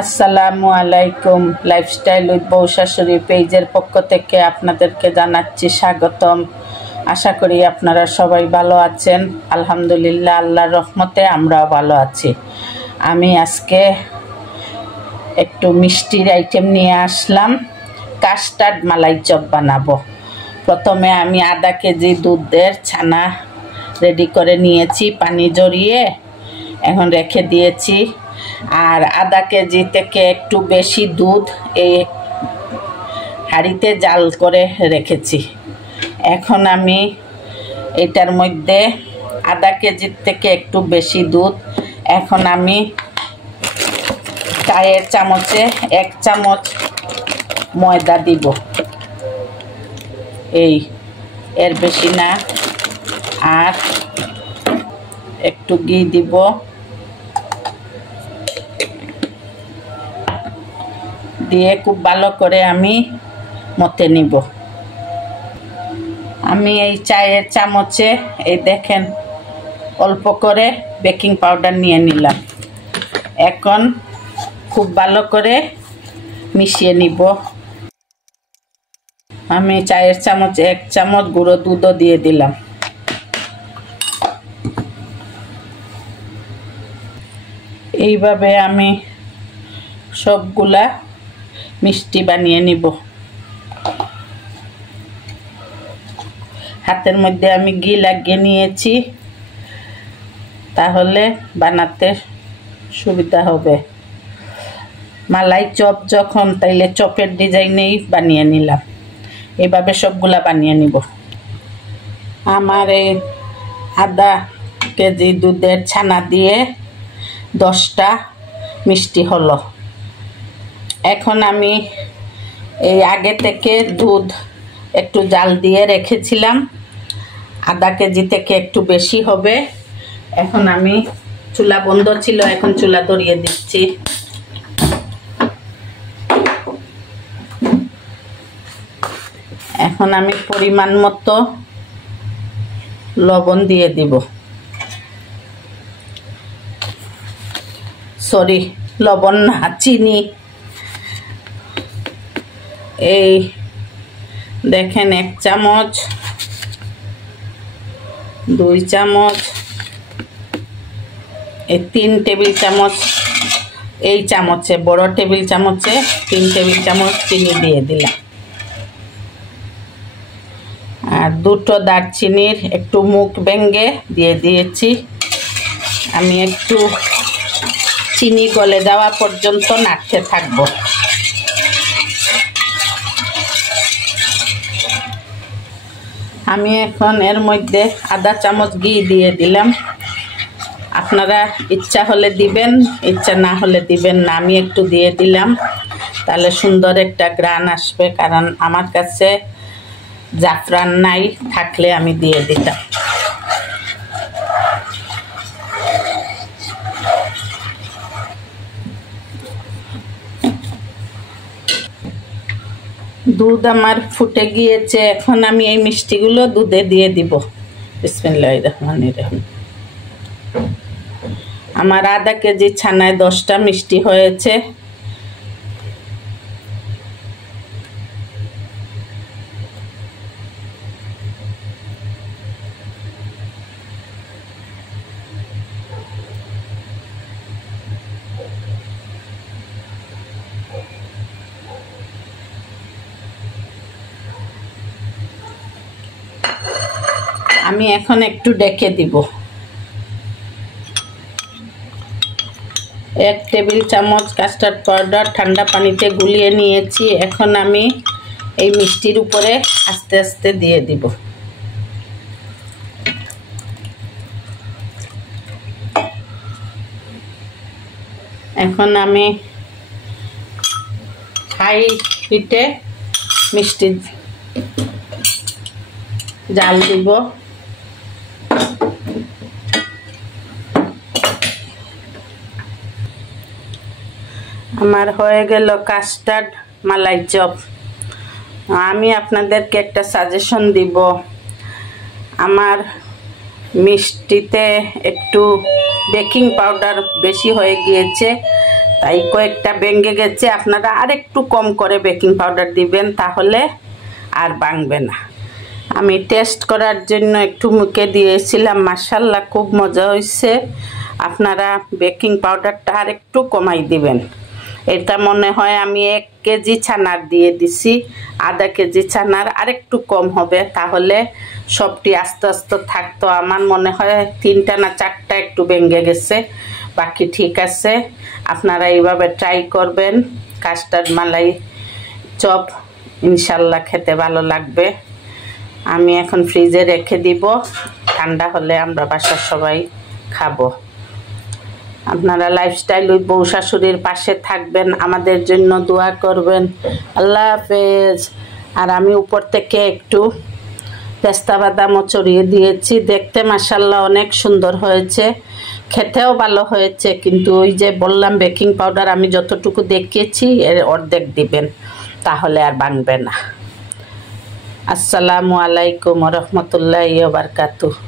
আসসালামু আলাইকুম। Lifestyle with বউ শাশুড়ি পেজের পক্ষ থেকে আপনাদেরকে জানাচ্ছি স্বাগতম। আশা করি আপনারা সবাই ভালো আছেন। আলহামদুলিল্লাহ, আল্লাহর রহমতে আমরাও ভালো আছি। আমি আজকে একটু মিষ্টির আইটেম নিয়ে আসলাম। কাস্টার্ড মালাই চপ বানাবো। প্রথমে আমি আধা কেজি দুধের ছানা রেডি করে নিয়েছি, পানি জড়িয়ে এখন রেখে দিয়েছি। আর আধা কেজি থেকে একটু বেশি দুধ এই হাঁড়িতে জাল করে রেখেছি। এখন আমি এটার মধ্যে আধা কেজির থেকে একটু বেশি দুধ, এখন আমি চায়ের চামচে 1 চামচ ময়দা দিব। এর বেশি না। আর একটু ঘি দিব। দিয়ে খুব ভালো করে আমি মথে নিব। আমি এই চায়ের চামচে দেখেন অল্প করে বেকিং পাউডার নিয়ে নিলাম। এখন খুব ভালো করে মিশিয়ে নিব। আমি চায়ের চামচে 1 চামচ গুঁড়ো দুধও দিয়ে দিলাম। এইভাবে আমি সবগুলা মিষ্টি বানিয়ে নিব। হাতের মধ্যে আমি ঘি লাগিয়ে নিয়েছি, তাহলে বানাতে সুবিধা হবে। মালাই চপ যখন, তাইলে চপের ডিজাইনেই বানিয়ে নিলাম। এইভাবে সবগুলা বানিয়ে নিব। আমার এই আধা কেজি দুধের ছানা দিয়ে 10টা মিষ্টি হলো। এখন আমি এই আগে থেকে দুধ একটু জাল দিয়ে রেখেছিলাম, আধা কেজি থেকে একটু বেশি হবে। এখন আমি চুলা বন্ধ ছিল, এখন চুলা ধরিয়ে দিচ্ছি। এখন আমি পরিমাণ মতো লবণ দিয়ে দিব। সরি, লবণ না, চিনি। এই দেখেন 1 চামচ, 2 চামচ, 3 টেবিল চামচ। এই চামচে, বড় টেবিল চামচে 3 টেবিল চামচ চিনি দিয়ে দিলাম। আর 2টো দারচিনির একটু মুখ ভেঙে দিয়ে দিয়েছি। আমি একটু চিনি গলে যাওয়া পর্যন্ত নাড়তে থাকবো। আমি এখন এর মধ্যে আধা চামচ ঘি দিয়ে দিলাম। আপনারা ইচ্ছা হলে দিবেন, ইচ্ছা না হলে দিবেন না। আমি একটু দিয়ে দিলাম, তাহলে সুন্দর একটা ঘ্রাণ আসবে। কারণ আমার কাছে জাফরান নাই, থাকলে আমি দিয়ে দিতাম। দুধ আমার ফুটে গিয়েছে। এখন আমি এই মিষ্টিগুলো দুধে দিয়ে দিব। বিসমিল্লাহির রহমানির রহিম। আমার আধা কেজি ছানায় 10টা মিষ্টি হয়েছে। আমি এখন একটু ডেকে দিব। 1 টেবিল চামচ কাস্টার্ড পাউডার ঠান্ডা পানিতে গুলিয়ে নিয়েছি। এখন আমি এই মিষ্টির উপরে আস্তে আস্তে দিয়ে দিব। এখন আমি হাই হিটে মিষ্টি জাল দিব। আমার হয়ে গেল কাস্টার্ড মালাই চপ। আমি আপনাদেরকে একটা সাজেশন দিব। আমার মিষ্টিতে একটু বেকিং পাউডার বেশি হয়ে গিয়েছে, তাই কয়েকটা ভেঙে গেছে। আপনারা আরেকটু কম করে বেকিং পাউডার দিবেন, তাহলে আর ভাঙবে না। আমি টেস্ট করার জন্য একটু মুখে দিয়েছিলাম, মাশাআল্লাহ খুব মজা হয়েছে। আপনারা বেকিং পাউডারটা আরেকটু কমাই দিবেন। এটা মনে হয় আমি 1 কেজি ছানার দিয়ে দিছি, আধা কেজি ছানার আরেকটু কম হবে, তাহলে সবটি আস্তে আস্তে থাকতো। আমার মনে হয় 3টা না 4টা একটু ভেঙে গেছে, বাকি ঠিক আছে। আপনারা এইভাবে ট্রাই করবেন। কাস্টার্ড মালাই চপ ইনশাল্লাহ খেতে ভালো লাগবে। আমি এখন ফ্রিজে রেখে দিব, ঠান্ডা হলে আমরা বাসার সবাই খাবো। আপনারা লাইফস্টাইল উইথ বউ শাশুড়ির পাশে থাকবেন, আমাদের জন্য দোয়া করবেন। আল্লাহ হাফেজ। আর আমি উপর থেকে একটু পেস্তা বাদামও ছড়িয়ে দিয়েছি। দেখতে মাশাআল্লাহ অনেক সুন্দর হয়েছে, খেতেও ভালো হয়েছে। কিন্তু ওই যে বললাম বেকিং পাউডার আমি যতটুকু দেখিয়েছি এর অর্ধেক দিবেন, তাহলে আর ভাঙবে না। আসসালামু আলাইকুম ওয়া রাহমাতুল্লাহি ওয়া বারাকাতুহু।